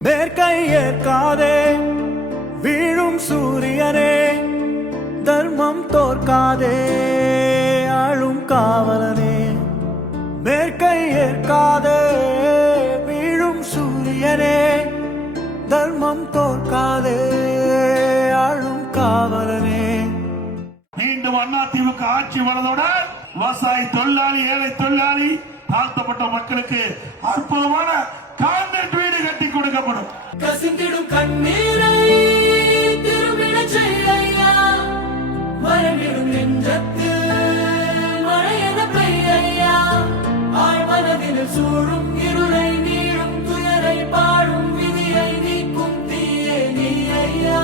வேர்க்கை ஏற்காதே வீழும் சூரியனே, தர்மம் தோற்காதே ஆளும் காவலனே. வேர்க்கை ஏற்காதே வீழும் சூரியனே, தர்மம் தோற்காதே ஆளும் காவலனே. மீண்டும் அதிமுக ஆட்சி வளர்ந்தவுடன் விவசாயி தொழிலாளி, ஏழை தொழிலாளி, தாழ்த்தப்பட்ட மக்களுக்கு அற்புதமான கான்கிரீட் வீடு கட்டி கொடுக்கப்படும். கசிந்திடும் கண்ணீரை திரும்பிடச் செய்யா, மரணிடும் நெஞ்சத்தில் மழையென பெய்யா, ஆழ்மனதில் சூழும் இருளை நீளும் துயரை பாடும் விதியை நீக்கும் தீயே நீ ஐயா.